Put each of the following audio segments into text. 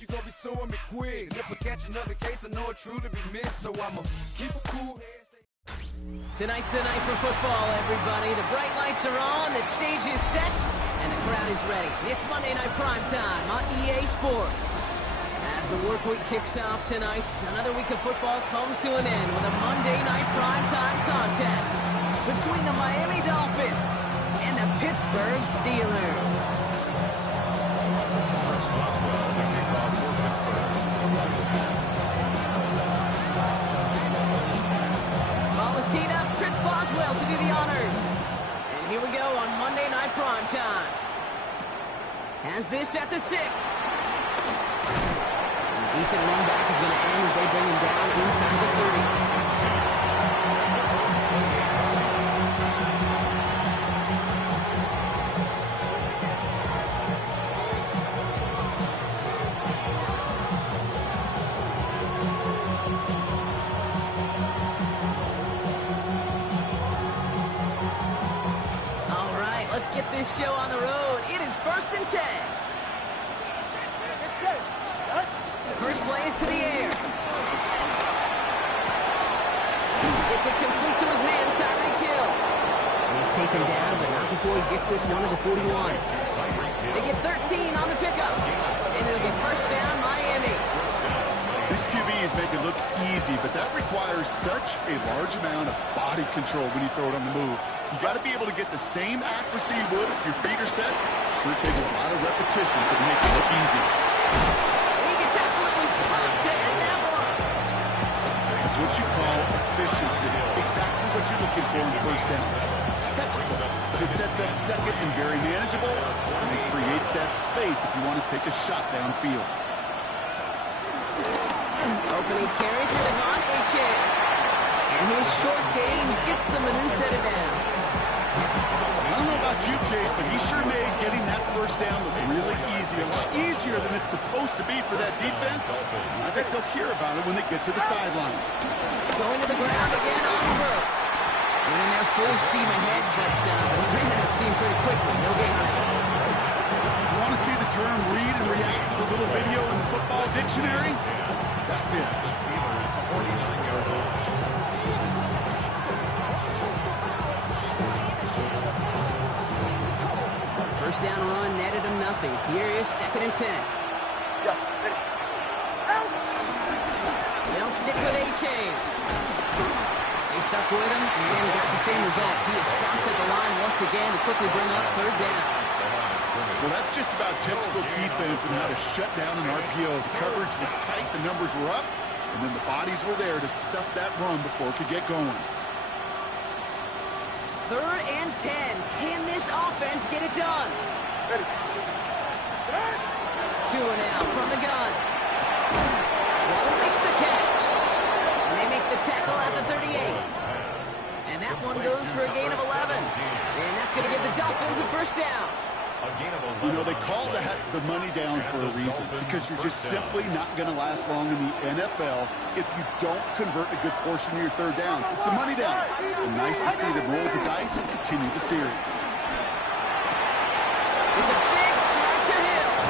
you gon' be suing me quick. And if I catch another case, I know it truly be missed. So I'ma keep a cool head. Tonight's the night for football, everybody. The bright lights are on, the stage is set, and the crowd is ready. It's Monday Night Primetime on EA Sports. As the work week kicks off tonight, another week of football comes to an end with a Monday Night Primetime contest between the Miami Dolphins and the Pittsburgh Steelers. Teed up, Chris Boswell to do the honors. And here we go on Monday Night Primetime. Has this at the 6. A decent run back is going to end as they bring him down inside the 30. Let's get this show on the road. It is 1st and 10. First play is to the air. It's a complete to his man, Tyreek Hill. And he's taken down, but not before he gets this one to the 41. They get 13 on the pickup. And it'll be first down, Miami. This QB is making it look easy, but that requires such a large amount of body control when you throw it on the move. You got to be able to get the same accuracy you would if your feet are set. Sure takes a lot of repetition to make it look easy. He gets absolutely pumped to end that one. That's what you call efficiency. Exactly what you're looking for in first down. Textbook. It sets up second and very manageable, and it creates that space if you want to take a shot downfield. Opening carry for Devon Achane. And his short gain gets them a new set of downs. I don't know about you, Kate, but he sure made getting that first down look really easy. A lot easier than it's supposed to be for that defense. I think they'll hear about it when they get to the sidelines. Going to the ground again on first. Went in there full steam ahead, but he ran out of steam pretty quickly. No gain on it. You want to see the term read and react to the little video in the football dictionary? That's it. The Steelers 49-yard line. First down run netted him nothing. Here is 2nd and 10. They'll stick with Achane. They stuck with him and got the same results. He is stopped at the line once again to quickly bring up 3rd down. Well, that's just about textbook defense and how to shut down an RPO. The coverage was tight, the numbers were up, and then the bodies were there to stuff that run before it could get going. 3rd and 10. Can this offense get it done? Ready. 2 and out from the gun. Waller makes the catch. And they make the tackle at the 38. And that one goes for a gain of 11. And that's going to give the Dolphins a first down. You know, they call that the money down for a reason, because you're just simply not going to last long in the NFL if you don't convert a good portion of your 3rd downs. It's the money down. And nice to see them roll the dice and continue the series. It's a big strike to Hill.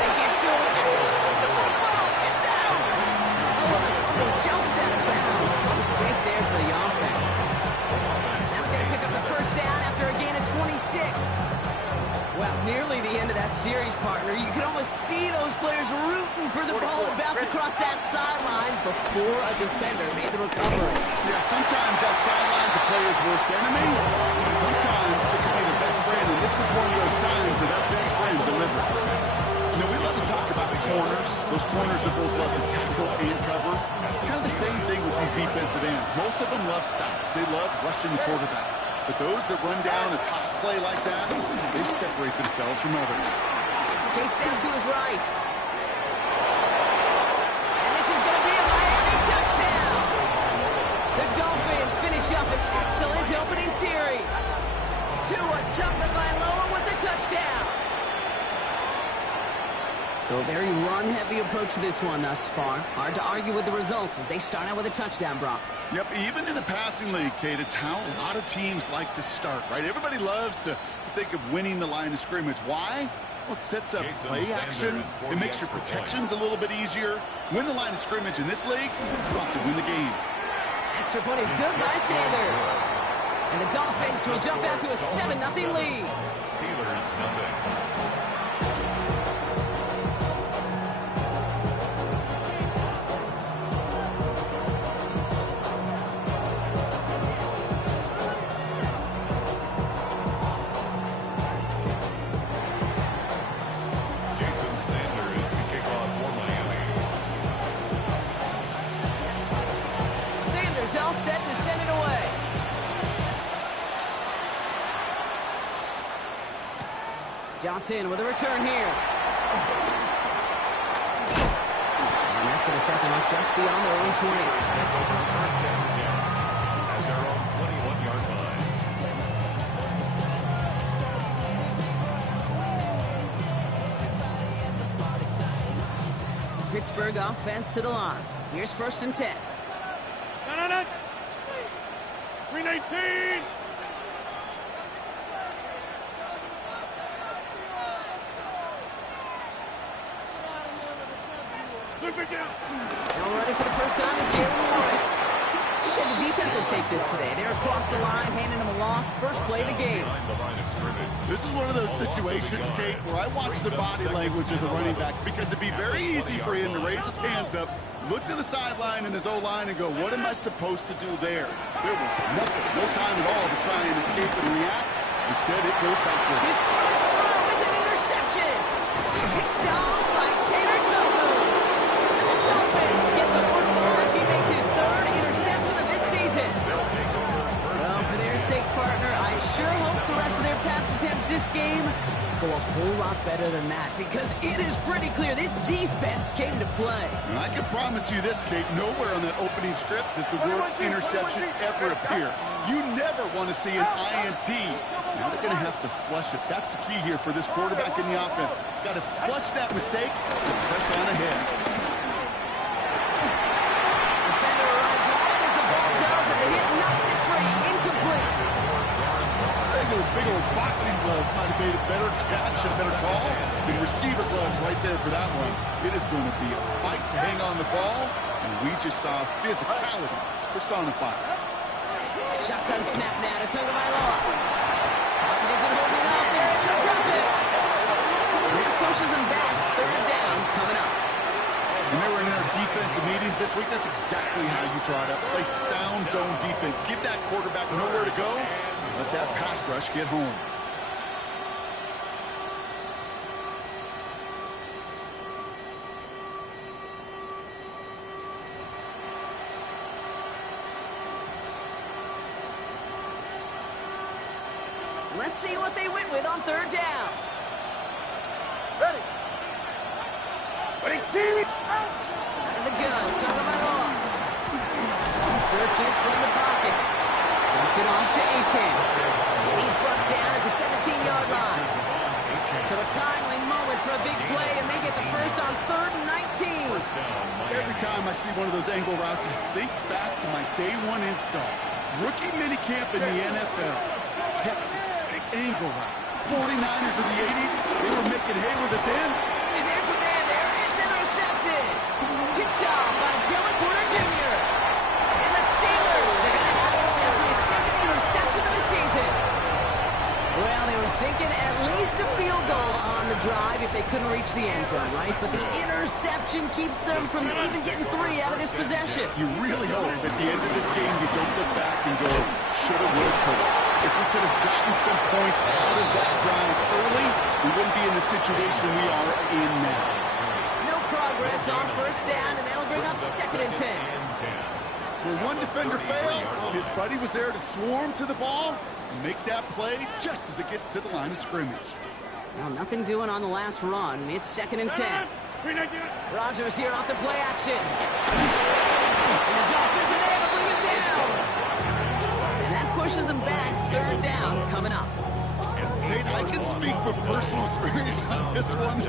They get to him, and he loses the football. It's out. Oh, the football jumps out of bounds. What a break there for the offense. That's going to pick up the first down after a gain of 26. Well, nearly the end of that series, partner. You can almost see those players rooting for the ball to bounce across that sideline before a defender made the recovery. Yeah, sometimes that sideline's a player's worst enemy. Sometimes it can be the best friend, and this is one of those times where that best friend delivered. You know, we love to talk about the corners. Those corners that both love to tackle and cover. It's kind of the same thing with these defensive ends. Most of them love sacks. They love rushing the quarterback. But those that run down a toss play like that, they separate themselves from others. Chase down to his right. And this is going to be a Miami touchdown. The Dolphins finish up an excellent opening series. Tua Tagovailoa with the touchdown. So a very run-heavy approach to this one thus far. Hard to argue with the results as they start out with a touchdown, Brock. Yep, even in a passing league, Kate, it's how a lot of teams like to start, right? Everybody loves to think of winning the line of scrimmage. Why? it sets up play action. It makes your protections a little bit easier. Win the line of scrimmage in this league, you have to win the game. Extra point is good by Sanders. And the Dolphins will jump out to a 7-0 lead. Steelers nothing. All set to send it away. Johnson with a return here. And that's going to set them up just beyond their own 20. First down 10 at their own 21-yard line. Pittsburgh offense to the line. Here's 1st and 10. 319. Now ready for the first time is Jaylen Warren. I'd say the defense will take this today. They're across the line, handing them a loss. First play of the game. This is one of those situations, Kate, where I watch the body language of the running back because it'd be very easy for him to raise his hands up, look to the sideline and his O-line and go, what am I supposed to do there? There was nothing, no time at all to try and escape and react. Instead, it goes backwards. His first throw is an interception. Picked off by Kader Kogu. And the Dolphins get the football as he makes his 3rd interception of this season. Well, for their sake, partner, I sure hope the rest of their pass attempts this game go a whole lot better than that, because it is pretty clear this defense came to play. And I can promise you this, Kate, nowhere on that opening script does the word interception ever appear. You never want to see an INT. Now they're going to have to flush it. That's the key here for this quarterback in the offense. Got to flush that mistake and press on ahead. Defender arrives right as the ball does, and the hit knocks it free. Incomplete. I think those big old boxing gloves might have made a better catch, a better call. The receiver gloves right there for that one. It is going to be a fight to hang on the ball, and we just saw physicality personified. Shotgun snap now to Tagovailoa. Pocket isn't holding up. They're able to drop it. And that pushes him back. 3rd down coming up. When they were in their defensive meetings this week, that's exactly how you try to play sound zone defense. Give that quarterback nowhere to go. Let that pass rush get home. Let's see what they went with on 3rd down. Ready. Out of the gun, Tagovailoa. Searches from the pocket. Dumps it off to Achane. And he's brought down at the 17-yard line. So a timely moment for a big play, and they get the first on 3rd and 19. Every time I see one of those angle routes, I think back to my day 1 install. Rookie minicamp in the NFL. Texas, angle route. 49ers of the 80s, they were making hay with it then. And there's a man there. It's intercepted. Picked off by Joey Porter Jr. And the Steelers are going to have it after his 2nd interception of the season. Well, they were thinking at least a field goal on the drive if they couldn't reach the end zone, right? But the interception keeps them from even getting 3 out of this possession. You really hope at the end of this game you don't look back and go, shoulda, woulda, coulda. If we could have gotten some points out of that drive early, we wouldn't be in the situation we are in now. No progress on 1st down, and that'll bring up 2nd and 10. Where one defender failed, his buddy was there to swarm to the ball and make that play just as it gets to the line of scrimmage. Well, nothing doing on the last run. It's 2nd and 10. Rodgers here off the play action. And the Dolphins are there to bring him down. And that pushes them back. 3rd down coming up. Hey, Wade, I can speak from personal experience on this one.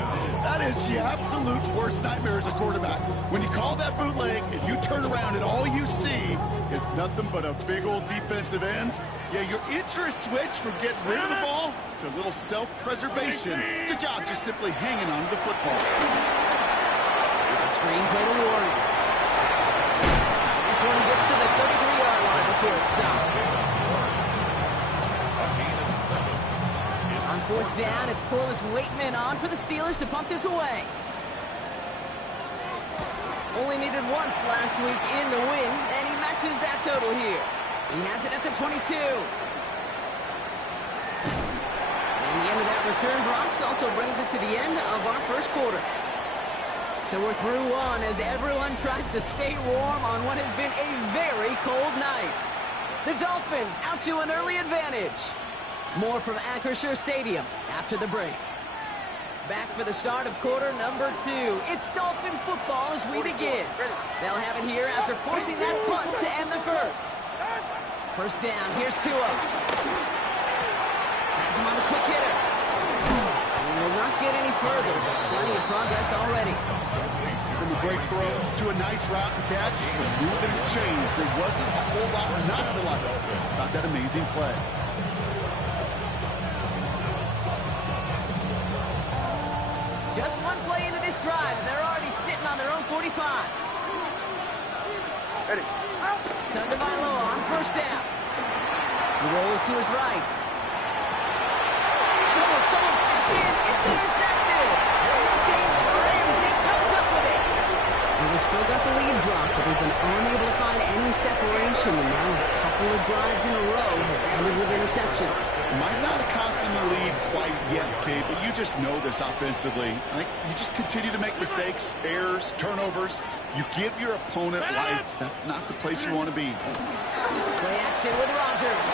That is the absolute worst nightmare as a quarterback. When you call that bootleg and you turn around and all you see is nothing but a big old defensive end, yeah, your interest switch from getting rid of the ball to a little self-preservation. Good job just simply hanging on to the football. It's a screen play to Warren. This one gets to the 33-yard line before it's stopped. On fourth down, it's Corliss Waitman on for the Steelers to punt this away. Only needed once last week in the win, and he matches that total here. He has it at the 22. And the end of that return, Brock, also brings us to the end of our first quarter. So we're through one as everyone tries to stay warm on what has been a very cold night. The Dolphins out to an early advantage. More from Acrisure Stadium after the break. Back for the start of quarter number 2. It's Dolphin football as we begin. They'll have it here after forcing that punt to end the first. First down, here's Tua. Has him on the quick hitter. He will not get any further, but plenty of progress already. From a great throw to a nice route and catch to moving the chains, there wasn't a whole lot not to like about that amazing play. Just one play into this drive, and they're already sitting on their own 45. Ready. Tagovailoa on first down. He rolls to his right. Oh, someone stepped in. It's intercepted. Jalen Ramsey comes up with it. And they've still got the lead block, but they've been unable to find any separation. And now a couple of drives in a row have ended with interceptions. Might not have cost them the lead quite yet, Kate, but you just know this offensively. Like, you just continue to make mistakes, errors, turnovers. You give your opponent life. That's not the place you want to be. Play action with Rodgers.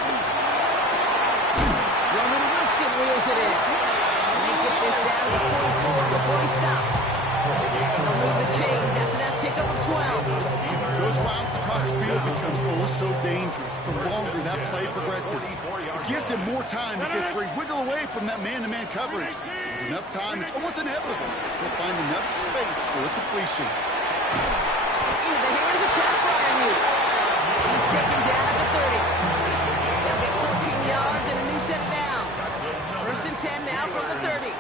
Roman Wilson wheels it in. And they get this down to 44 before he stops. They'll move the chains after that pickup of 12. Those routes across the field become oh so dangerous. The longer that play progresses, it gives him more time to get free, wiggle away from that man-to-man coverage. With enough time, it's almost inevitable. He'll find enough space for a completion. Into the hands of Pat Freiermuth. He's taken down at the 30. They'll get 14 yards and a new set of downs. First and 10 now from the 30.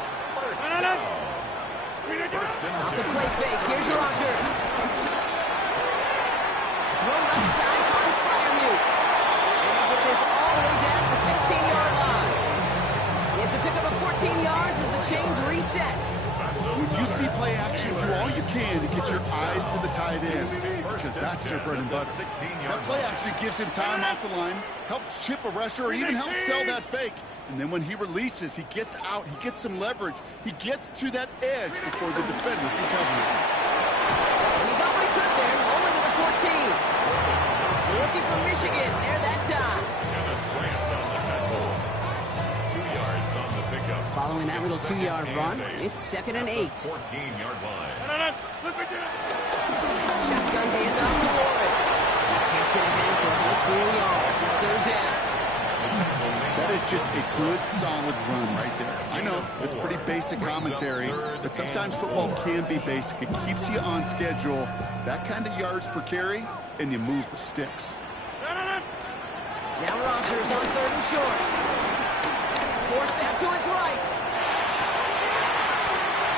Off the play fake, here's Rodgers. Throw left side, finds Freiermuth. And they get this all the way down to the 16-yard line. It's a pickup of 14 yards as the chains reset. When you see play action, do all you can to get your eyes to the tight end, because that's their bread and butter. That play action gives him time off the line, helps chip a rusher, or even helps sell that fake. And then when he releases, he gets out, he gets some leverage. He gets to that edge before the defender can cover him. And he got what he could there, only to the 14. The rookie from Michigan, there that time. Following that little 2-yard run, it's 2nd and 8. 14-yard line. Shotgun handoff to Warren. He takes it ahead for all 4 yards. It's 3rd down. That is just a good, solid run right there. I know, it's pretty basic commentary, but sometimes football can be basic. It keeps you on schedule, that kind of yards per carry, and you move the sticks. Now Rodgers on 3rd and short. Forced out to his right.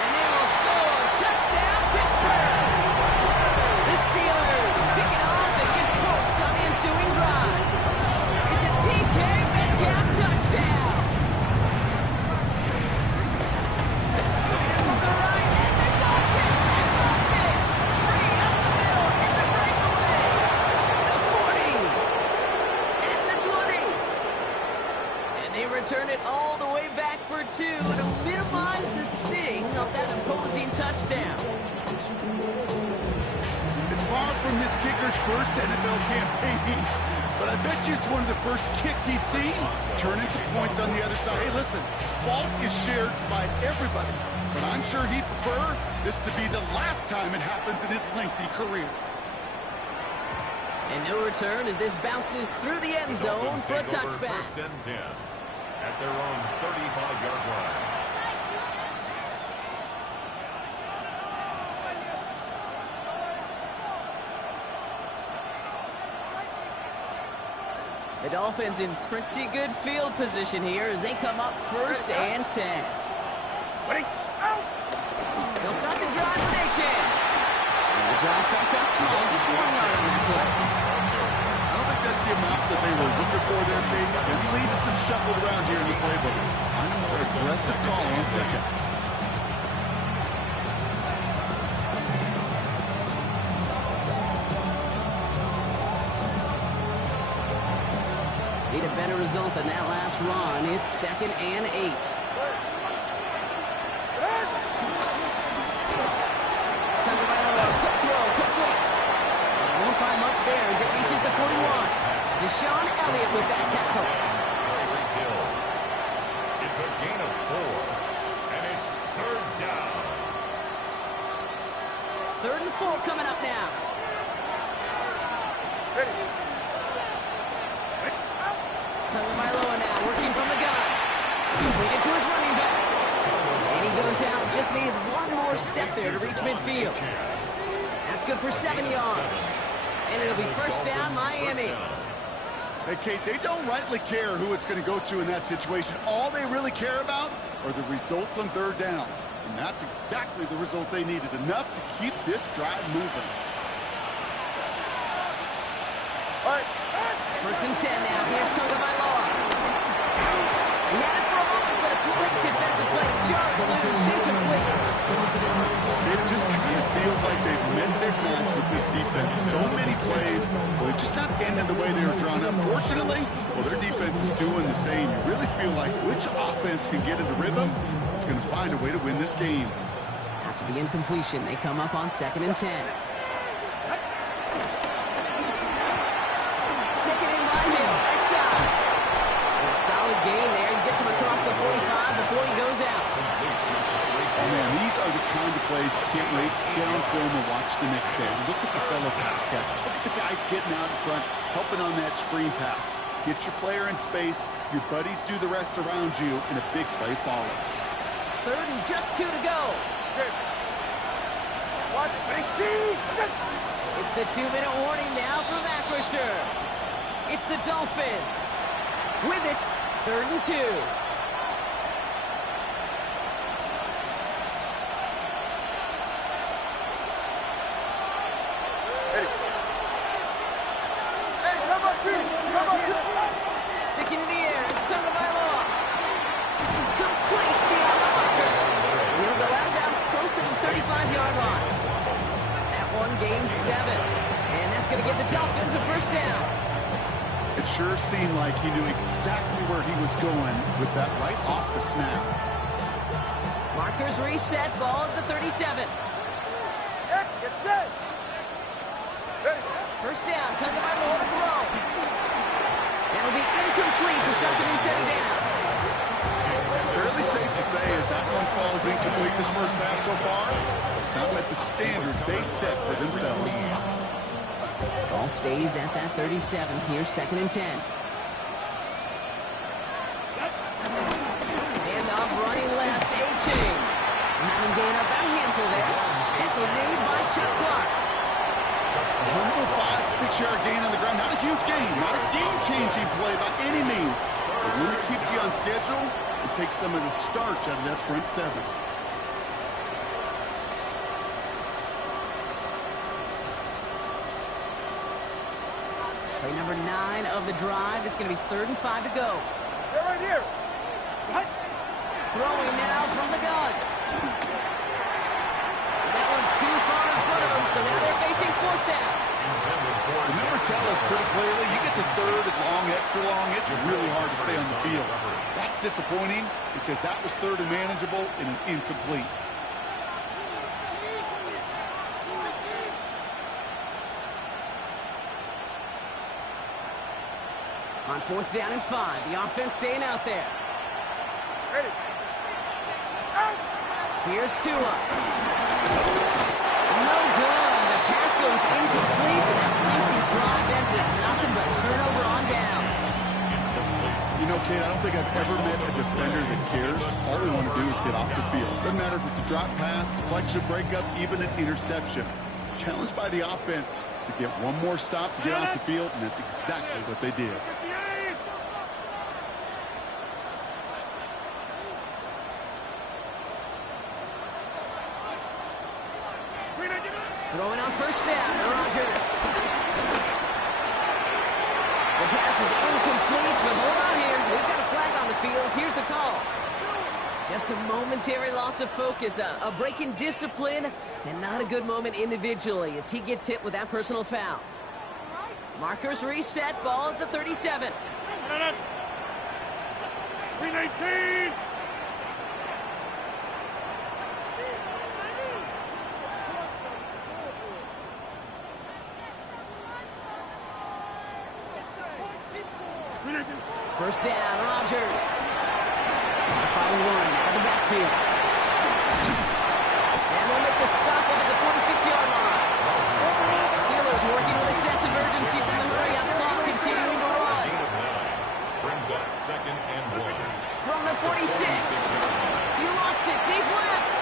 And they will score. Touchdown, Pittsburgh. The Steelers pick it off and get points on the ensuing drive. It's a DK Metcalf touchdown. Moving it from the right, and they blocked it. They blocked it. Free up the middle. It's a breakaway. The 40. At the 20. And they return it all the way back for 2 to minimize the sting of that opposing touchdown. It's far from this kicker's first NFL campaign, but I bet you it's one of the first kicks he's seen turn into points on the other side. Hey, listen, fault is shared by everybody, but I'm sure he'd prefer this to be the last time it happens in his lengthy career. And no return as this bounces through the end zone for a touchback. First and 10 at their own 35 The Dolphins in pretty good field position here as they come up first and 10. They'll start the drive with Achane. The drive starts out small, just 1 yard on that play. I don't think that's the amount that they were looking for there, Kate. Maybe leave some shuffled around here in the playbook. I'm an aggressive call on second. Need a better result than that last run. It's 2nd and 8. Tagovailoa, quick throw, complete. Won't find much there as it reaches the 41. Deshaun Elliott with that tackle. It's a gain of 4, and it's 3rd down. 3rd and 4 coming up now. Tagovailoa now working from the gun. Completed to his running back. And he goes out. Just needs one more step there to reach midfield. That's good for 7 yards. And it'll be 1st down, Miami. Hey, Kate, they don't rightly care who it's going to go to in that situation. All they really care about are the results on 3rd down. And that's exactly the result they needed. Enough to keep this drive moving. 1st and 10 now. Here's Tagovailoa. He had it for a moment, but a quick defensive play to jar it loose. Incomplete. It just kind of feels like they've met their match with this defense. So many plays, well, they're just not ending the way they were drawn up. Fortunately, well, their defense is doing the same. You really feel like which offense can get into rhythm is going to find a way to win this game. After the incompletion, they come up on 2nd and 10. Solid gain there. He gets him across the 45 before he goes out. Oh, man, these are the kind of plays you can't wait to get on film and watch the next day. Look at the fellow pass catchers. Look at the guys getting out in front, helping on that screen pass. Get your player in space. Your buddies do the rest around you, and a big play follows. 3rd and just 2 to go. It's the 2-minute warning now from Acrisure. It's the Dolphins. With it, 3rd and 2. Sticking in the air, it's Tagovailoa. Complete beyond the marker. He'll go out of bounds close to the 35-yard line. That one gains 7. And that's going to give the Dolphins a 1st down. It sure seemed like he knew exactly where he was going with that right off the snap. Markers reset, ball at the 37. Get set. 1st down, Tagovailoa to throw. That'll be incomplete to start the new set of downs. Fairly safe to say as that one falls incomplete this 1st half so far, it's not met the standard they set for themselves. Ball stays at that 37. Here's 2nd and 10. And off running left, Achane. Having gain up a handful there. Tackle made by Chuck Clark. A humble 5-6-yard gain on the ground. Not a huge gain, not a game-changing play by any means. But when it keeps you on schedule, it takes some of the starch out of that front 7. Play number 9 of the drive. It's going to be 3rd and 5 to go. They're right here. Throwing now from the gun. That one's too far in front of them, so now they're facing 4th down. The numbers tell us pretty clearly, you get to 3rd and long, extra long, it's really hard to stay on the field. That's disappointing because that was 3rd and manageable and an incomplete. On 4th down and 5, the offense staying out there. Ready. Here's Tua. No good. The pass goes incomplete, and that lengthy drive ends with nothing but a turnover on downs. You know, Kate, I don't think I've ever met a defender that cares. All they want to do is get off the field. Doesn't matter if it's a drop pass, deflection, breakup, even an interception. Challenged by the offense to get one more stop to get off the field, and that's exactly what they did. Throwing on first down, Rodgers. The pass is incomplete, but hold on here. We've got a flag on the field. Here's the call. Just a momentary loss of focus, a break in discipline, and not a good moment individually as he gets hit with that personal foul. Markers reset, ball at the 37. 319. First down, Rodgers. By one out of the backfield. And they'll make the stop up at the 46-yard line. Steelers working with a sense of urgency from the hurry-up clock, continuing to run. Brings up 2nd and 1. From the 46. He lofts it deep left.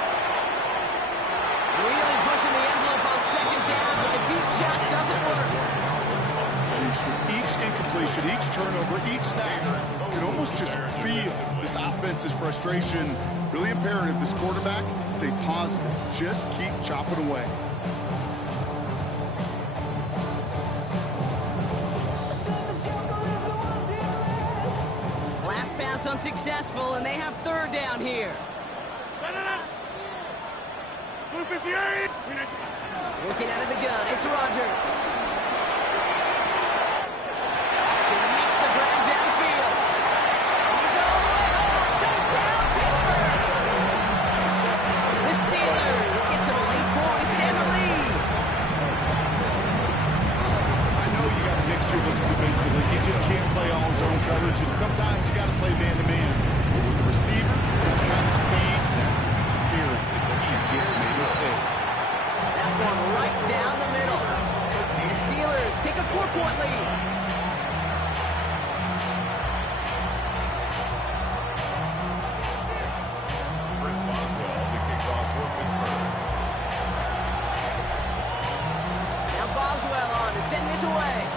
Really pushing the envelope on 2nd down, but the deep shot doesn't work. Each incompletion, each turnover, each sack, you can almost just feel this offense's frustration. Really imperative this quarterback stay positive. Just keep chopping away. Last pass unsuccessful, and they have 3rd down here. 258. Looking out of the gun, it's Rodgers. Makes the grab downfield. He's all the way home. Touchdown, Pittsburgh. The Steelers get to the late points and the lead. I know you got to mix your looks defensively. You just can't play all zone coverage, and sometimes you got to play man-to-man. But with the receiver, that kind of speed, that is scary. He just made it pay. That one right down the middle. And the Steelers take a 4-point lead. Send this away.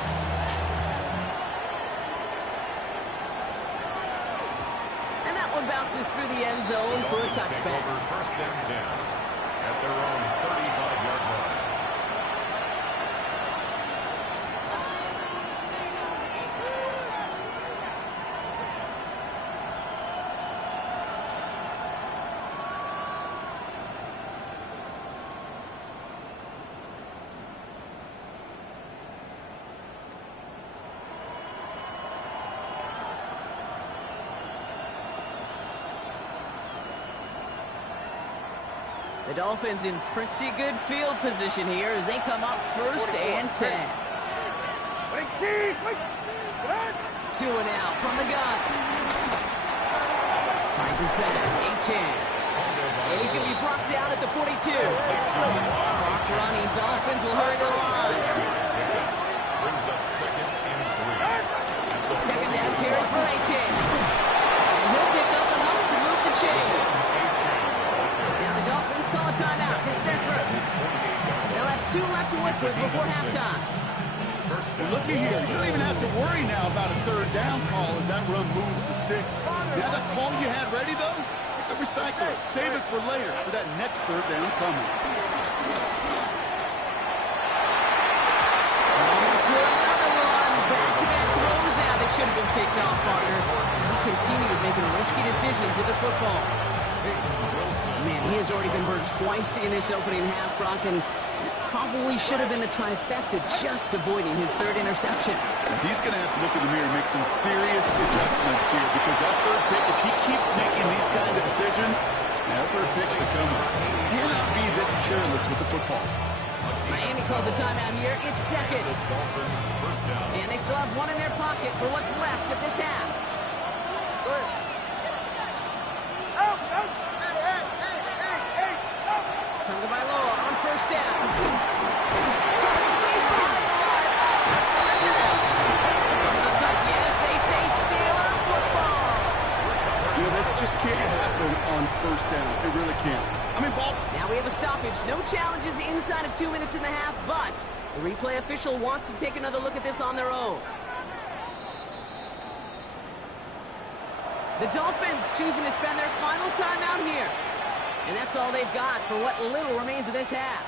And that one bounces through the end zone for a touchback. First and 10 at their own 35-yard line. The Dolphins in pretty good field position here as they come up 1st and 10. 2 and out from the gun. Finds his back, Achane. And he's going to be brought down at the 42. Clock running, Dolphins will hurry the line. Brings up 2nd and 3. 2nd down carry for Achane. And he'll pick up enough to move the chains. Now the Dolphins call a timeout. It's their first. They'll have 2 left to work with before halftime. Well, looky here. You don't even have to worry now about a 3rd down call as that run moves the sticks. Now that call you had ready, though, you can recycle it. Save it for later for that next 3rd down coming. Almost with another one. Back-to-back throws now that should have been picked off, partner, as he continues making risky decisions with the football. Man, he has already been burned twice in this opening half, Brock, and probably should have been the trifecta, just avoiding his 3rd interception. He's going to have to look in the mirror and make some serious adjustments here because that 3rd pick, if he keeps making these kind of decisions, that 3rd pick's a comer. He cannot be this careless with the football. Miami calls a timeout here. It's 2nd. And they still have 1 in their pocket for what's left of this half. Tagovailoa on 1st down. It looks like, yes, they say Steeler football. You know, this just can't happen on 1st down. It really can't. I mean, ball. Now we have a stoppage. No challenges inside of 2 minutes and a half, but the replay official wants to take another look at this on their own. The Dolphins choosing to spend their final timeout here. And that's all they've got for what little remains of this half.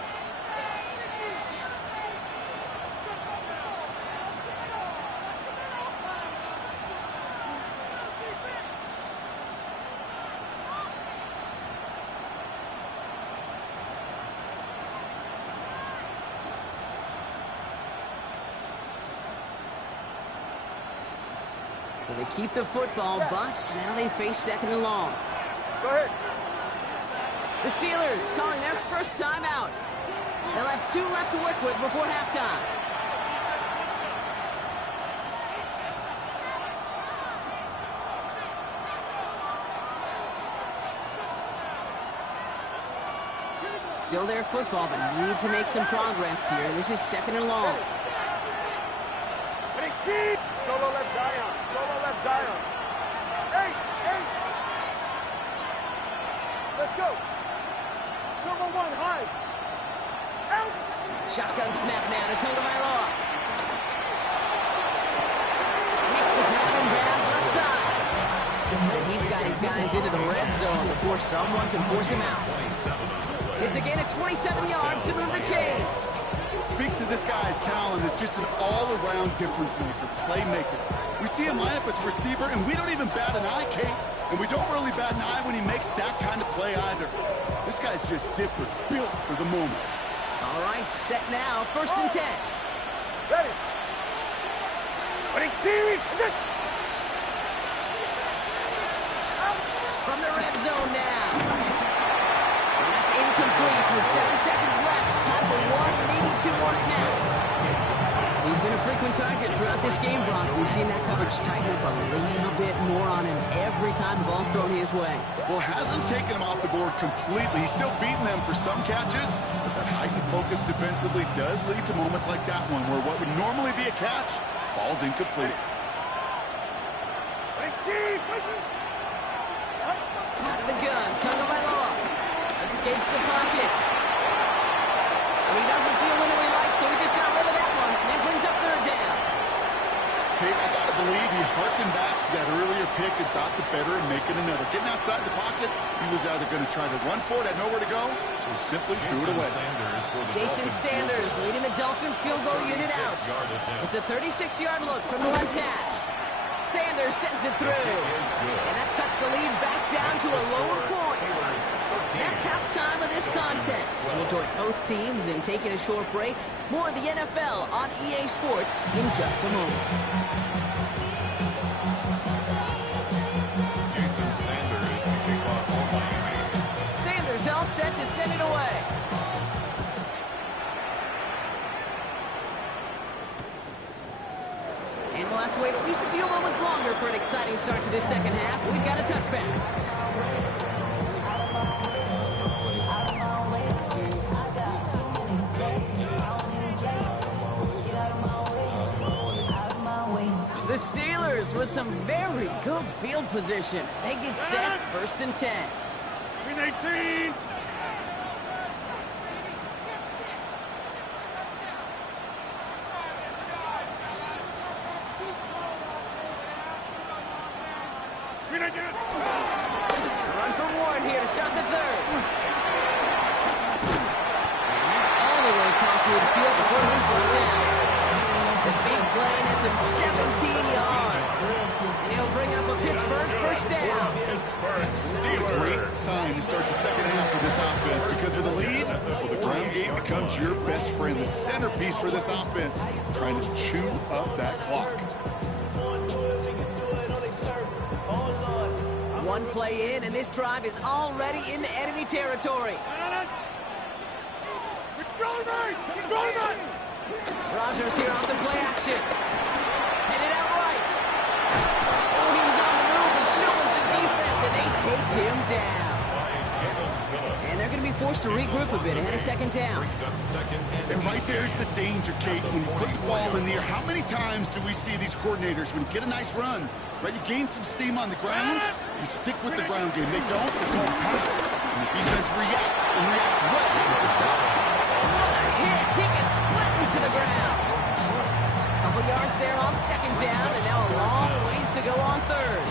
So they keep the football, but now they face second and long. Go ahead. The Steelers calling their first time out. They'll have 2 left to work with before halftime. Still their football, but need to make some progress here. This is second and long. Solo left Zion. Solo left Zion. Hey. Let's go. Number 1, high. Out. Shotgun snap now to Tagovailoa. Makes the grab and bounds left side. And he's got his guys into the red zone before someone can force him out. It's again at 27 yards to move the chains. Speaks to this guy's talent as just an all-around difference maker, playmaker. We see him line up as a receiver, and we don't even bat an eye, Kate. And we don't really bat an eye when he makes that kind of play either. This guy's just different, built for the moment. All right, set now, 1st and 10. Ready. From the red zone now. And that's incomplete with 7 seconds left. Time for 1, maybe 2 more snaps. He's been a frequent target throughout this game, Brock. We've seen that coverage tighten up a little bit more on him every time the ball's thrown his way. Well, hasn't taken him off the board completely. He's still beating them for some catches, but that heightened focus defensively does lead to moments like that one, where what would normally be a catch falls incomplete. Out of the gun, Tagovailoa escapes the pocket. And he doesn't see a window he likes, so he just got rid of that one. And then brings up 3rd down. Kate, I gotta believe he harkened back to that earlier pick and thought the better and making another. Getting outside the pocket, he was either going to try to run for it, had nowhere to go, so he simply threw it away. Jason Sanders leading the Dolphins field goal unit out. It's a 36-yard look from the left hash. Sanders sends it through. And that cuts the lead back down to a lower point. That's halftime of this contest. We'll join both teams in taking a short break. More of the NFL on EA Sports in just a moment. Jason Sanders to kick off for Miami. Sanders all set to send it away. And we'll have to wait at least a few moments longer for an exciting start to this second half. We've got a touchback. The Steelers with some very good field position as they get set 1st and 10. Green 18. Green 18. Run for Warren here to start the 3rd. And that all the way across midfield before he's brought down. The big play nets him 17 yards. And he'll bring up a Pittsburgh 1st down. Pittsburgh Steelers. Great sign to start the second half of this offense, because with a lead, well, the ground game becomes your best friend, the centerpiece for this offense, trying to chew up that clock. One play in, and this drive is already into enemy territory. Rodgers here off the play action. Headed out right. Oh, he was on the move, and so was the defense, and they take him down. And they're going to be forced to regroup a bit ahead of 2nd down. And right there's the danger, Kate. When you put the ball in the air, how many times do we see these coordinators, when you get a nice run, right, you gain some steam on the ground, you stick with the ground game. They don't, they call pass. And the defense reacts, and reacts well with the sack. What a hit! He gets flattened to the ground. Couple yards there on 2nd down, and now a long ways to go on 3rd.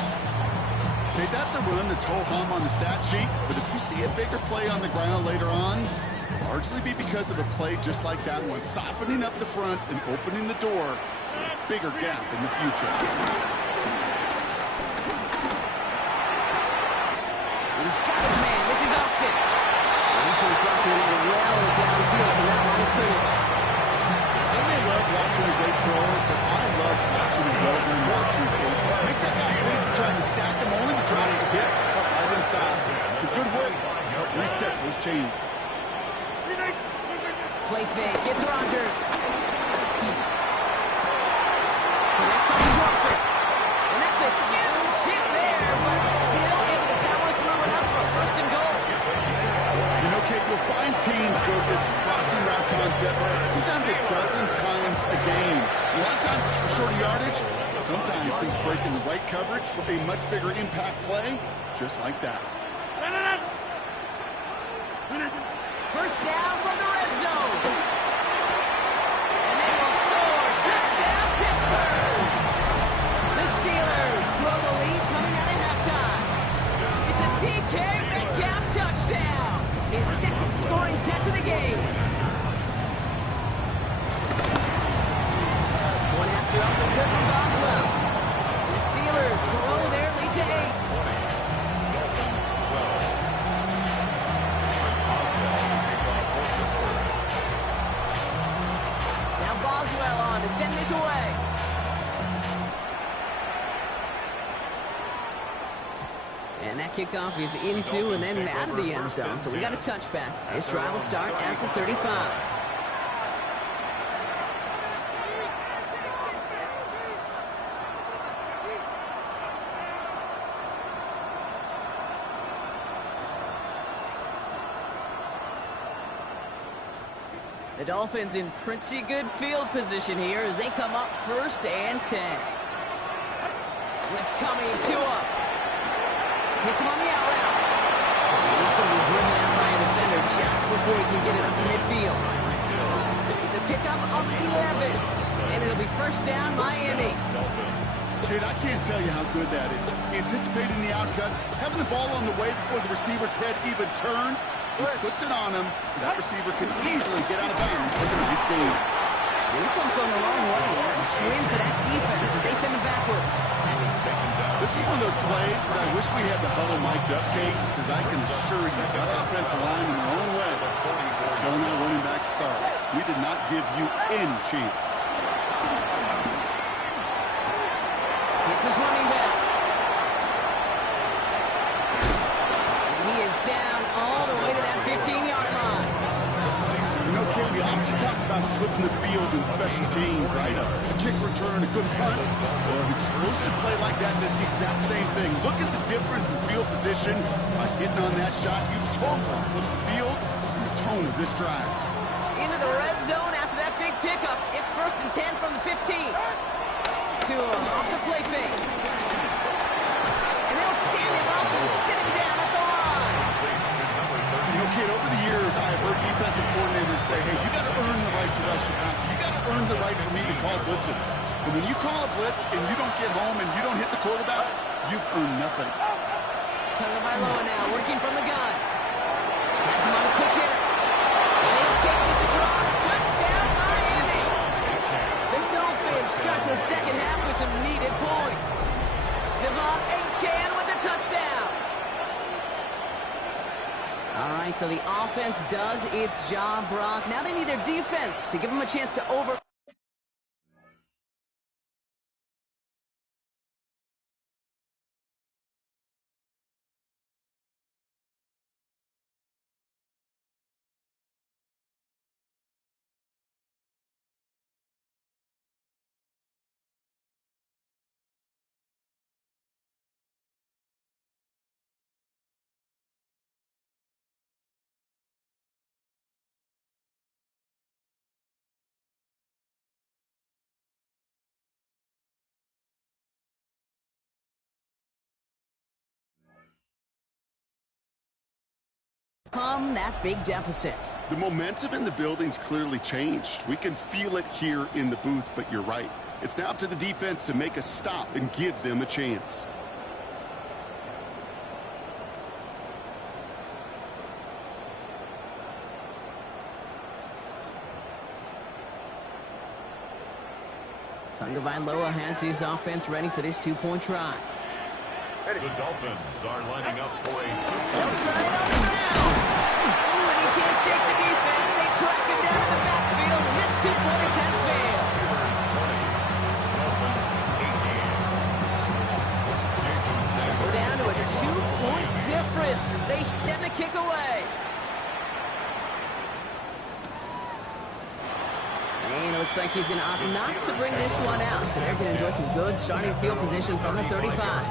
Okay, that's a run that's ho-hum on the stat sheet, but if you see a bigger play on the ground later on, largely be because of a play just like that one, softening up the front and opening the door for a bigger gap in the future. He's got his man. This is Austin. And this one's brought to an end well downfield from that line of scrimmage. I may love watching a great throw, but I love watching a well-done one-two. Make that guy think he tried to stack them only to drop the hits right inside. It's a good way to help reset those chains. Play fake, gets Rodgers. Connects on the crosser. And that's a huge hit there, but he's still able to power through enough for a first and goal. You know, Kate, you'll find teams go with this crossing route concept sometimes a dozen times a game. A lot of times it's for short yardage. Sometimes things break in the right coverage for a much bigger impact play, just like that. First down from the red zone. And they will score. Touchdown, Pittsburgh. The Steelers grow the lead coming out of halftime. It's a DK Metcalf touchdown. His second scoring catch of the game. One after up and good from Boswell. And the Steelers grow their lead to 8. Boswell on to send this away. And that kickoff is into and then out of the end zone. So we got a touchback. This drive will start at the 35. The Dolphins in pretty good field position here as they come up 1st and 10. Blitz coming, Tua. Hits him on the out route. He's going to be driven out by a defender just before he can get it up to midfield. It's a pickup of 11. And it'll be first down, Miami. Kate, I can't tell you how good that is. Anticipating the outcut, having the ball on the way before the receiver's head even turns, he puts it on him so that receiver can easily get out of bounds for the nice game. And this one's going the wrong way. A swing for that defense as they send it backwards. This is one of those plays that I wish we had the huddle mic'd up, Kate, because I can assure you that offensive line in their own way is telling that running back, sorry, we did not give you any chance. It's his running back. And he is down all the way to that 15-yard line. You know, Kate, we often talk about flipping the field in special teams, right? A kick return, a good punt, or an explosive play like that does the exact same thing. Look at the difference in field position. By hitting on that shot, you've totally flipped the field and the tone of this drive. Into the red zone after that big pickup. It's 1st and 10 from the 15. Tua off the play fake. And they'll stand him up and sit him down at the line. You know, Kate, over the years, I've heard defensive coordinators say, hey, you got to earn the right to rush your passer. You got to earn the right for me to call blitzes. And when you call a blitz and you don't get home and you don't hit the quarterback, you've earned nothing. Tagovailoa now working from the gun. Has him on a quick hitter. And he'll take this across. Touchdown, Miami. The Dolphins start the second half with some needed points. Devon Achane with the touchdown. All right, so the offense does its job, Brock. Now they need their defense to give them a chance to over... that big deficit. The momentum in the building's clearly changed. We can feel it here in the booth, but you're right. It's now up to the defense to make a stop and give them a chance. Tagovailoa has his offense ready for this two-point try. The Dolphins are lining up for a They'll try it on the ground. Ooh, and he can't shake the defense. They track him down in the backfield, and this 2-point attempt fails. 2-point difference as they send the kick away. And it looks like he's going to opt not to bring this one out, so they're going to enjoy some good starting field position from the 35.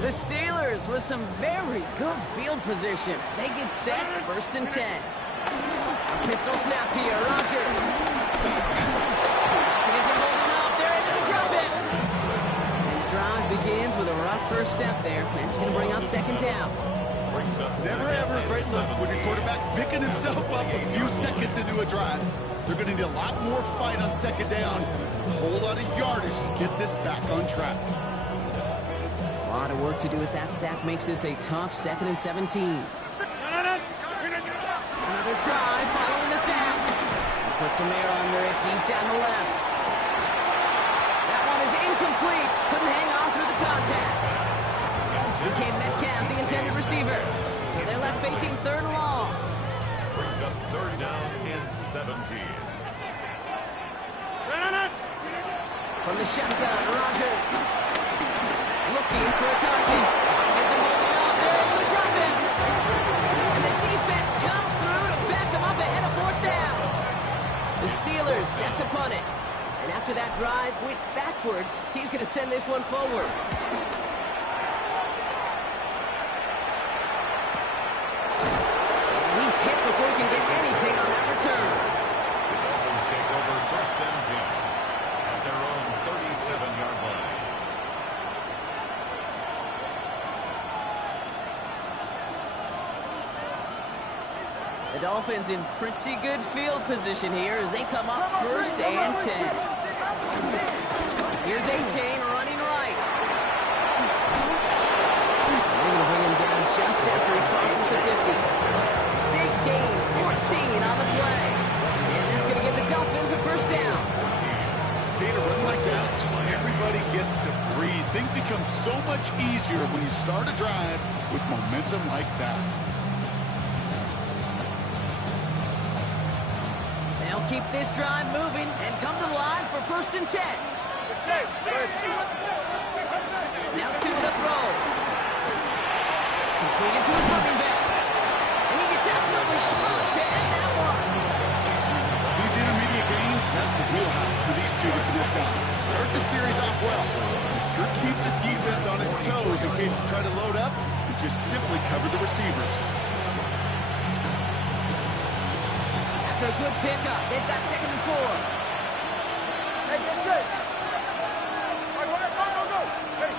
The Steelers with some very good field position as they get set, 1st and 10. A pistol snap here, Rodgers. It isn't holding up, they're able to drop it. And the drive begins with a rough first step there. That's going to bring up 2nd down. Never ever a great look when your quarterback's picking himself up a few seconds into a drive. They're going to need a lot more fight on 2nd down, a whole lot of yardage to get this back on track. A lot of work to do as that sack makes this a tough 2nd and 17. Another try following the sack. Put some air under it deep down the left. That one is incomplete. Couldn't hang on through the contact. Became Metcalf, the intended receiver. So they're left facing 3rd and long. Brings up 3rd down and 17. From the shotgun, Rodgers. Looking for a target. Gives him holding up. They're able to drop it. And the defense comes through to back them up ahead of 4th down. The Steelers set to punt it. And after that drive went backwards, he's going to send this one forward. He's hit before he can get anything on that return. The Dolphins take over 1st and 10 at their own 37-yard line. The Dolphins in pretty good field position here as they come up 1st and 10. Here's A-Chain running right. They're going to bring him down just after he crosses the 50. Big gain, 14 on the play. And that's going to give the Dolphins a 1st down. Kate, a run like that, just everybody gets to breathe. Things become so much easier when you start a drive with momentum like that. They'll keep this drive moving and come to the line for 1st and 10. Now 2 to throw. Completed to his running back. And he gets absolutely poked to end that one. These intermediate games, that's the wheelhouse for these two to connect on. Start the series off well. It sure keeps the defense on its toes in case they try to load up and just simply cover the receivers. After a good pickup, they've got 2nd and 4. Hey, get set. Go. Ready.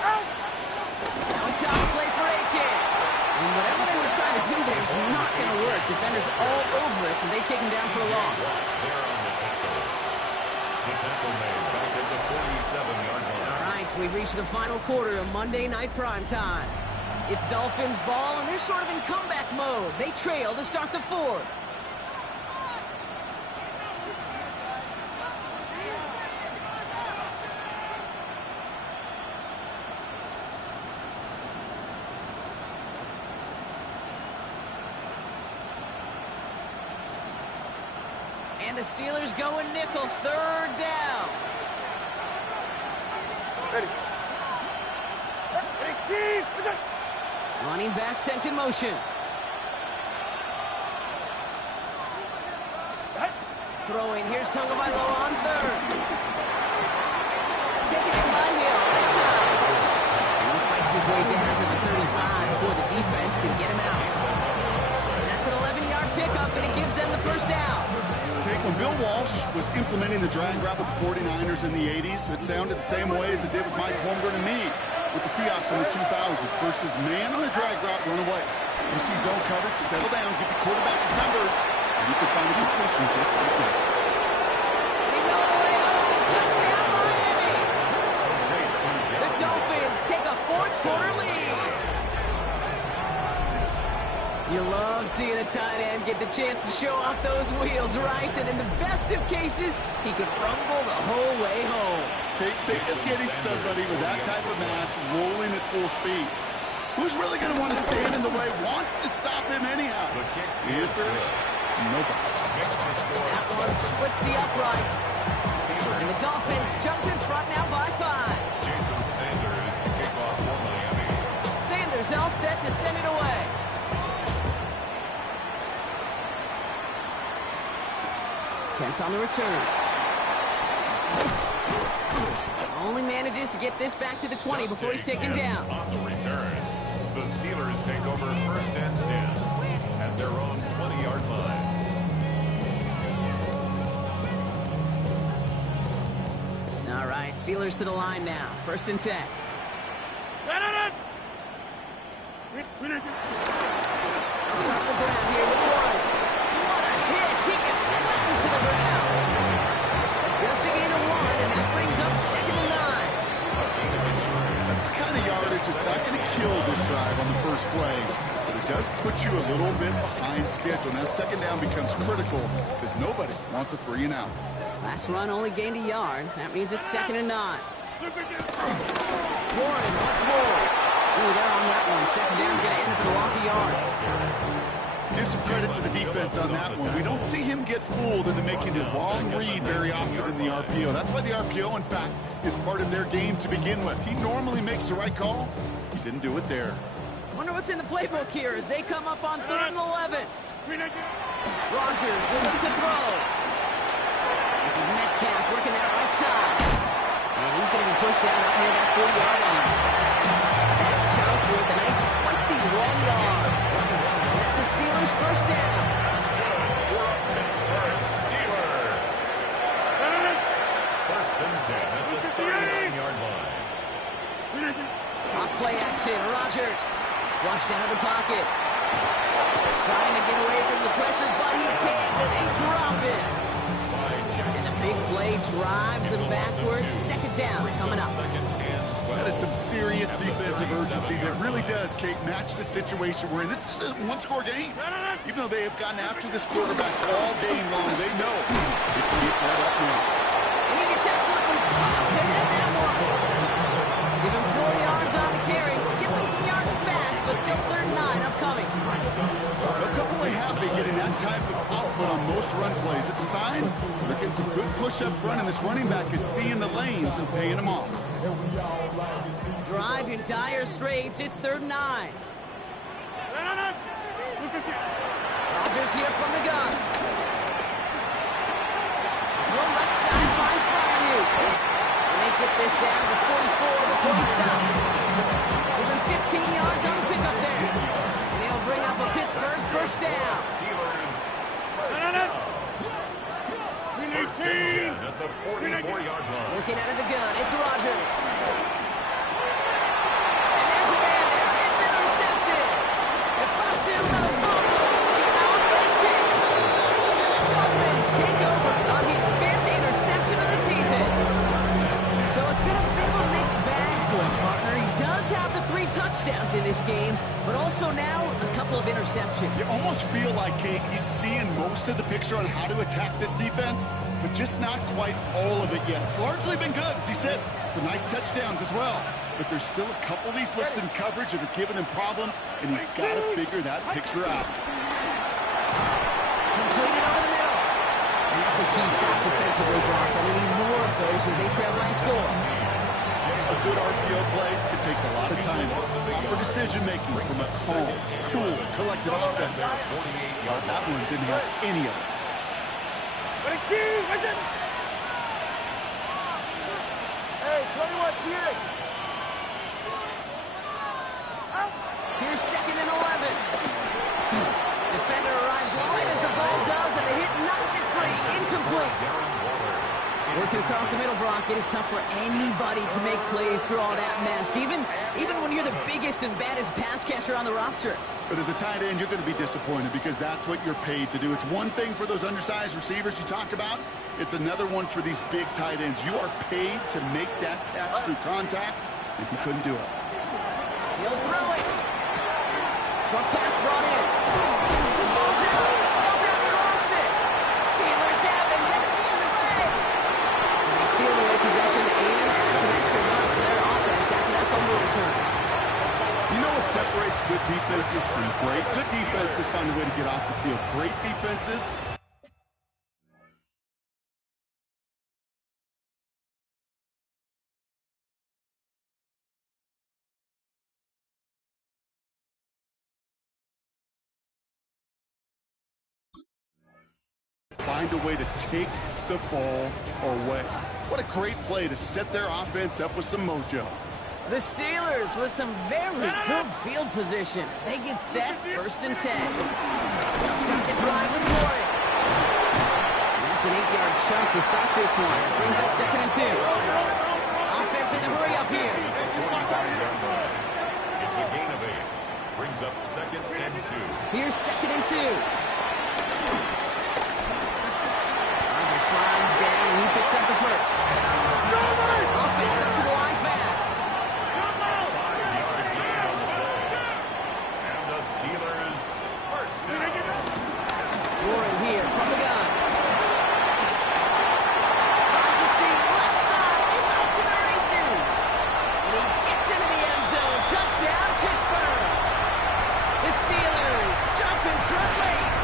Out. Now it's off play for A.J. And whatever they were trying to do there is not going to work. Defenders all over it, so they take him down for a loss. They're on the tackle. The tackle made back at the 47-yard line. All right, we've reached the final quarter of Monday Night Primetime. It's Dolphins ball, and they're sort of in comeback mode. They trail to start the 4th. And the Steelers go in nickel, 3rd down. Ready. Team. Running back sent in motion. Throwing, here's Tagovailoa on 3rd. Taking it by Hill, inside. And he fights his way down to the 35 before the defense can get him out. That's an 11-yard pickup, and it gives them the 1st down. Okay, when Bill Walsh was implementing the drag route with the 49ers in the 80s, it sounded the same way as it did with Mike Holmgren and me with the Seahawks in the 2000s versus man on the drag route, run away. You see zone coverage, settle down, give the quarterback his numbers, and you can find a completion just like that. He's all the way home. Touchdown, Miami. The Dolphins take a 4th quarter lead. You love seeing a tight end get the chance to show off those wheels, right? And in the best of cases, he could rumble the whole way home. Think of getting somebody with that type of mass rolling at full speed. Who's really going to want to stand in the way, wants to stop him anyhow? The answer, nobody. That one splits the uprights. And the Dolphins jump in front now by 5. Jason Sanders to kick off for Miami. Sanders all set to send it away. Kent on the return. Only manages to get this back to the 20 before he's taken down. On the return, the Steelers take over 1st and 10 at their own 20-yard line. All right, Steelers to the line now. 1st and 10. Start the ground here with 1. What a hit! He gets flattened to the ground. Just a gain of 1, and that brings up 2nd and 9. That's the kind of yardage that's not going to kill this drive on the first play, but it does put you a little bit behind schedule. Now 2nd down becomes critical because nobody wants a 3 and out. Last run only gained a yard. That means it's 2nd and 9. Warren once more. Ooh, they're on that one. 2nd down's going to end up in a loss of yards. Give some credit to the defense on that one. We don't see him get fooled into making a wrong read very often in the RPO. That's why the RPO, in fact, is part of their game to begin with. He normally makes the right call. He didn't do it there. Wonder what's in the playbook here as they come up on 3rd and 11. Rodgers looking to throw. This is Metcalf working that right side. And he's going to be pushed down up near that 40-yard line. That chunk with a nice 21 yards. And that's a Steelers 1st down. Pittsburgh Steelers. 1st and 10 at the 39-yard line. Off play action. Rodgers flushed out of the pocket. Trying to get away from the pressure, but he can't, and they drop it. And the big play drives them backwards. 2nd down coming up. That is some serious defensive urgency that really does, Kate, match the situation we're in. This is a one-score game. Even though they have gotten after this quarterback all game long, they know they can't let up now. And he gets absolutely popped to end that one. Give him 4 yards on the carry. Gets him some yards back, but still 3rd and 9 upcoming. A couple they have been getting that type of output on most run plays. It's a sign they're getting some good push up front, and this running back is seeing the lanes and paying them off. Drive in dire straits. It's 3rd and 9. Rodgers here from the gun. Throw left side finds Freiermuth. And they get this down to 44 before he stopped. Give him 15 yards on the pickup there. And he'll bring up a Pittsburgh 1st down. Steelers at the 44-yard line. Looking out of the gun, it's Rodgers. And there's a man there. It's intercepted. And Fatu with a fumble. Out 18. And the Dolphins take over on his 5th interception of the season. So it's been a bit of a mixed bag for him, partner. He does have the 3 touchdowns in this game, but also now a couple of interceptions. You almost feel like, Kate, he's seeing most of the picture on how to attack this defense, but just not quite all of it yet. It's largely been good, as he said. Some nice touchdowns as well. But there's still a couple of these looks in coverage that are giving him problems, and he's got to figure that picture out. Completed over the middle. And that's a key stop defensively, Brock. I mean, more of those as they trail by a score. A good RPO play, it takes a lot of time. Proper decision-making from a calm, cool, collected offense. Well, that one didn't have any of it. Hey, 21 cheering. Here's 2nd and 11. Defender arrives right as the ball does, and the hit knocks it free. Incomplete. Working across the middle, Brock, it is tough for anybody to make plays through all that mess, even when you're the biggest and baddest pass catcher on the roster. But as a tight end, you're going to be disappointed because that's what you're paid to do. It's one thing for those undersized receivers you talk about. It's another one for these big tight ends. You are paid to make that catch through contact, and he couldn't do it. He'll throw it. Short pass brought in. The ball's out. The ball's out. He lost it. Steelers have him headed the other way. And they steal away possession and add some extra yards for their offense after that fumble return. You know what separates field. Great defenses. Find a way to take the ball away. What a great play to set their offense up with some mojo. The Steelers with some very good field position as they get set, 1st and 10. They'll start the drive with Warren. That's an 8-yard chunk to start this one. That brings up 2nd and 2. Offense in the hurry up here. It's a gain of 8. Brings up 2nd and 2. Here's 2nd and 2. Rodgers slides down and he picks up the first. Offense up to the line fast. 5-yard gain on the play. And the Steelers first down. Warren here from the gun. Finds a seam, left side, is off to the races. And he gets into the end zone. Touchdown, Pittsburgh. The Steelers jump in front late.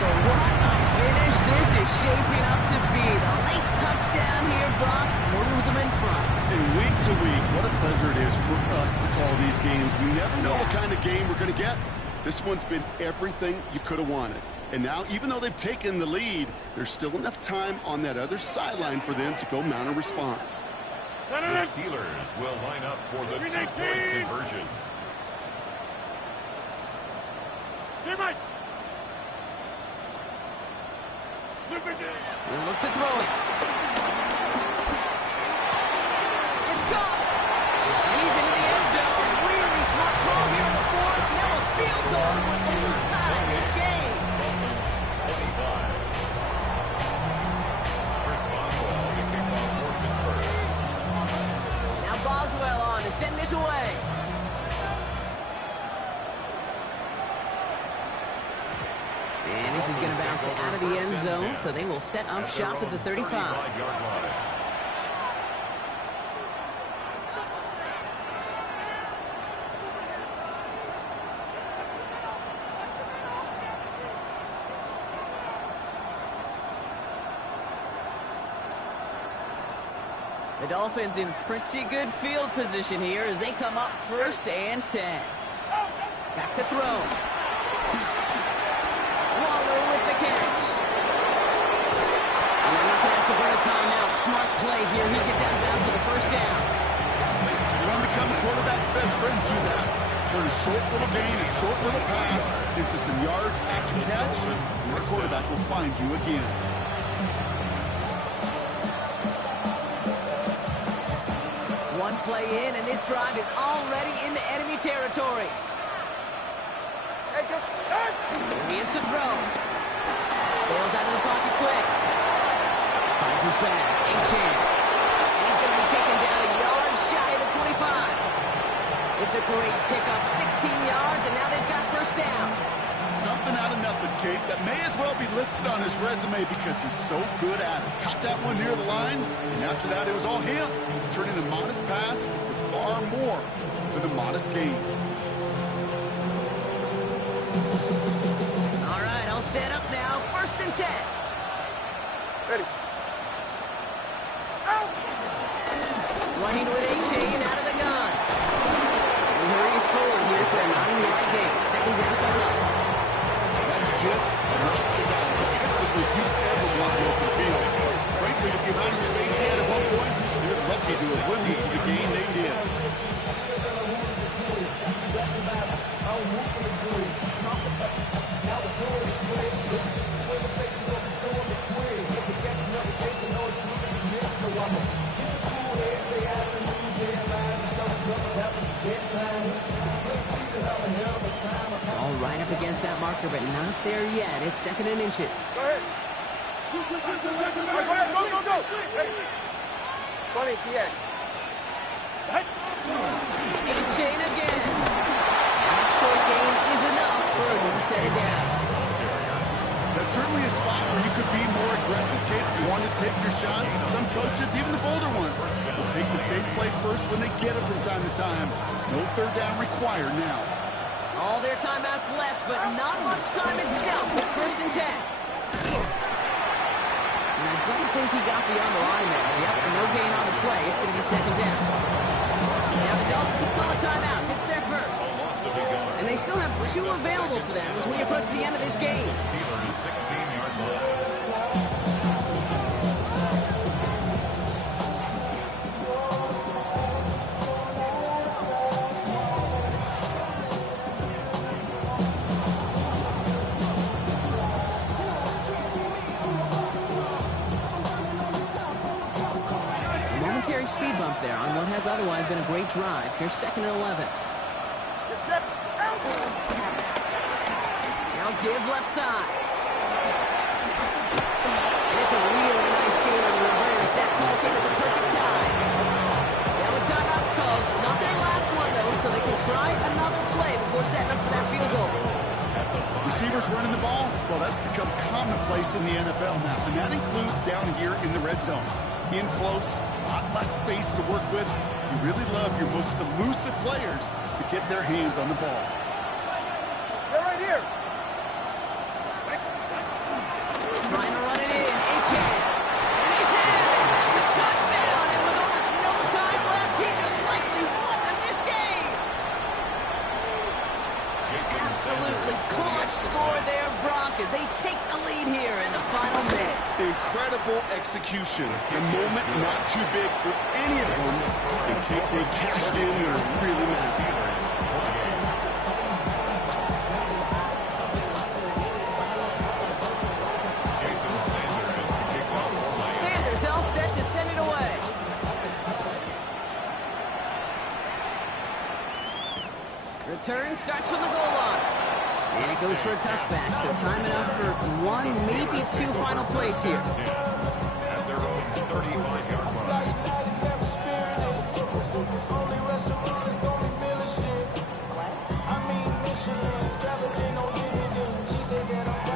So what a finish this is shaping up to be. The late touchdown here, Brock, moves them in front. And week to week, what a pleasure it is for us to call these games. We never know what kind of game we're going to get. This one's been everything you could have wanted. And now, even though they've taken the lead, there's still enough time on that other sideline for them to go mount a response. The Steelers will line up for the 2-point conversion. We'll look to throw it. It's gone. And he's into the end zone. Really smart call here in the 4th. Now a field goal with only tie this game. Dolphins 25. Chris Boswell, the kickoff for Pittsburgh. Now Boswell on to send this away. And this is going to bounce out of the end zone, so they will set up shop at the 35. 35-yard line. The Dolphins in pretty good field position here as they come up 1st and 10. Back to throw. Waller with the catch. And they're not going to have to burn a timeout. Smart play here. He gets out of bounds for the 1st down. You want to become the quarterback's best friend, do that. Turn a short little gain, a short little pass into some yards after catch, and the quarterback will find you again. One play in, and this drive is already into enemy territory. Here he is to throw. Bails out of the pocket quick. Finds his back. Achane. He's going to be taken down a yard shy of the 25. It's a great pickup. 16 yards, and now they've got 1st down. Something out of nothing, Kate, that may as well be listed on his resume because he's so good at it. Caught that one near the line, and after that, it was all him, turning a modest pass into far more than a modest gain. All right, all set up now. 1st and 10. Ready. Running with Achane out of the gun. He hurries forward here for a 9-yard gain. 2nd down coming up. That's just not the guy defensively you ever want to off the field. Frankly, with the amount of space he had at one point, they're lucky to have limited to the game they did. All right up against that marker, but not there yet. It's 2nd and inches. Go ahead. Go. Ready. Funny, TX. Achane again. That short gain is enough for a new set it down. That's certainly a spot where you could be more aggressive, Kate, if you want to take your shots. And some coaches, even the bolder ones, will take the safe play first when they get it from time to time. No 3rd down required now. All their timeouts left, but not much time itself. It's 1st and 10. And I don't think he got beyond the line there. Yep, no gain on the play. It's going to be 2nd down. Now the Dolphins call a timeout. It's their first. And they still have 2 available for them as we approach the end of this game. Steelers 16-yard line. Speed bump there on what has otherwise been a great drive. Here's 2nd and 11. Now give left side. And it's a really nice gain on the reverse. That call came at the perfect time. Now the timeout's called. It's not their last one, though, so they can try another play before setting up for that field goal. Receivers running the ball, well, that's become commonplace in the NFL now, and that includes down here in the red zone. In close, a lot less space to work with. You really love your most elusive players to get their hands on the ball. They're right here. Trying to run it in, Achane. And he's in, and that's a touchdown. And with almost no time left, he just likely won them this game. Absolutely clutch score there, Brock, as they take the lead here in the final minutes. Incredible execution. The moment not too big for any of them. They cashed in or really mad. Sanders all set to send it away. Return starts from the goal line. And it goes for a touchback, so time enough for 1, maybe 2 final plays here. At their own 35-yard line.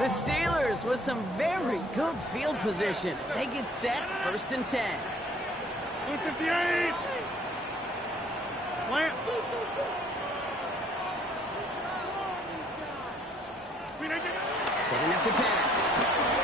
The Steelers with some very good field position as they get set, 1st and 10. 258. Plant. Setting up to pass.